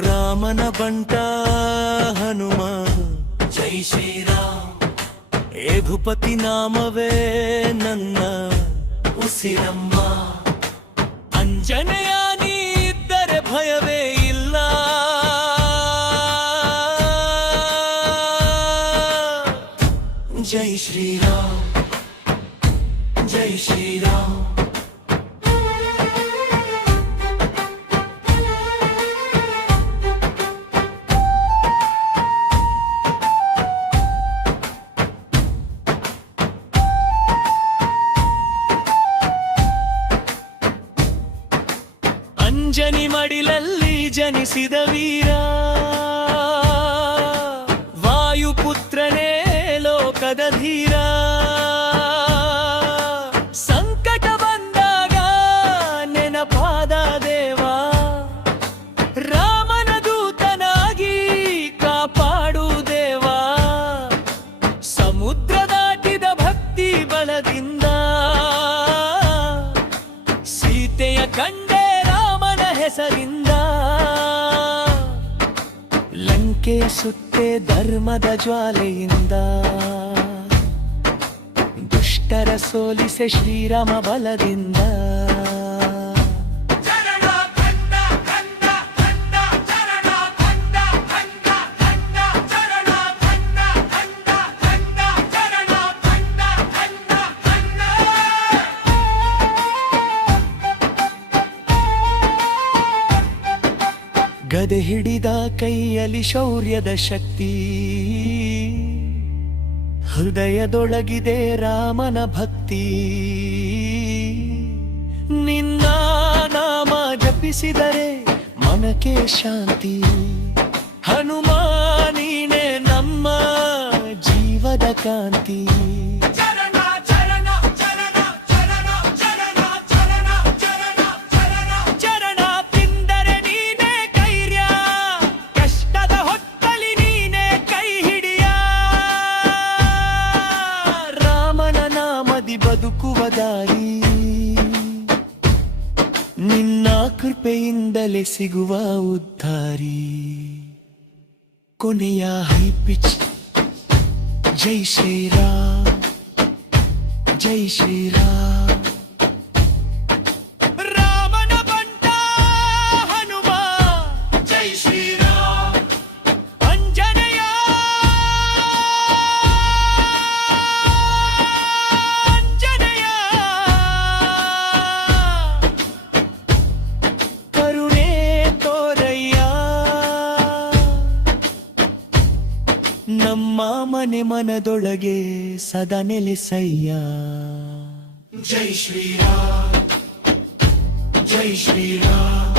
ರಾಮನ ಬಂಟ ಹನುಮ ಜೈ ಶ್ರೀರಾಮ್. ಏಘುಪತಿ ನಾಮವೇ ನನ್ನ ಉಸಿರಮ್ಮ. ಅಂಜನೆಯ ನೀ ಇದ್ದರೆ ಭಯವೇ ಇಲ್ಲ. ಜೈ ಶ್ರೀರಾಮ್ ಜೈ ಶ್ರೀರಾಮ್. ಅಂಜನಿ ಮಡಿಲಲ್ಲಿ ಜನಿಸಿದ ವೀರ, ವಾಯುಪುತ್ರನೇ ಲೋಕದ ಧೀರ. ಸಂಕಟ ಬಂದಾಗ ನೆನಪಾದ ದೇವ, ರಾಮನ ದೂತನಾಗಿ ಕಾಪಾಡು ದೇವ. ಸಮುದ್ರ ದಾಟಿದ ಭಕ್ತಿ ಬಲದಿಂದ ಸೀತೆಯ ಕಂಡೆ ಹೆಸರಿಂದ. ಲಂಕೆಯ ಸುತ್ತೆ ಧರ್ಮದ ಜ್ವಾಲೆಯಿಂದ, ದುಷ್ಟರ ಸೋಲಿಸೆ ಶ್ರೀರಾಮ ಬಲದಿಂದ. ಗದೆ ಹಿಡಿದ ಕೈಯಲ್ಲಿ ಶೌರ್ಯದ ಶಕ್ತಿ, ಹೃದಯದೊಳಗಿದೆ ರಾಮನ ಭಕ್ತಿ. ನಿನ್ನ ನಾಮ ಜಪಿಸಿದರೆ ಮನಕ್ಕೆ ಶಾಂತಿ. ಹನುಮ ನೀನೆ ನಮ್ಮ ಜೀವದ ಕಾಂತಿ. ಬದುಕುವ ದಾರಿ ನಿನ್ನ ಕೃಪೆಯಿಂದಲೇ ಸಿಗುವ ಉದ್ಧಾರಿ. ಕೊನೆಯ ಹೈ ಪಿಚ್ ಜೈ ಶ್ರೀರಾಮ್ ಜೈ ಶ್ರೀರಾಮ್. ರಾಮನ ಬಂಟ ಹನುಮ ಜೈ ಶ್ರೀರಾಮ್. ಅಂಜನೆಯ ನಮ್ಮ ಮನೆ ಮನದೊಳಗೆ ಸದಾ ನೆಲೆಸಯ್ಯ. ಜೈ ಶ್ರೀರಾಮ್ ಜೈ ಶ್ರೀರಾಮ್.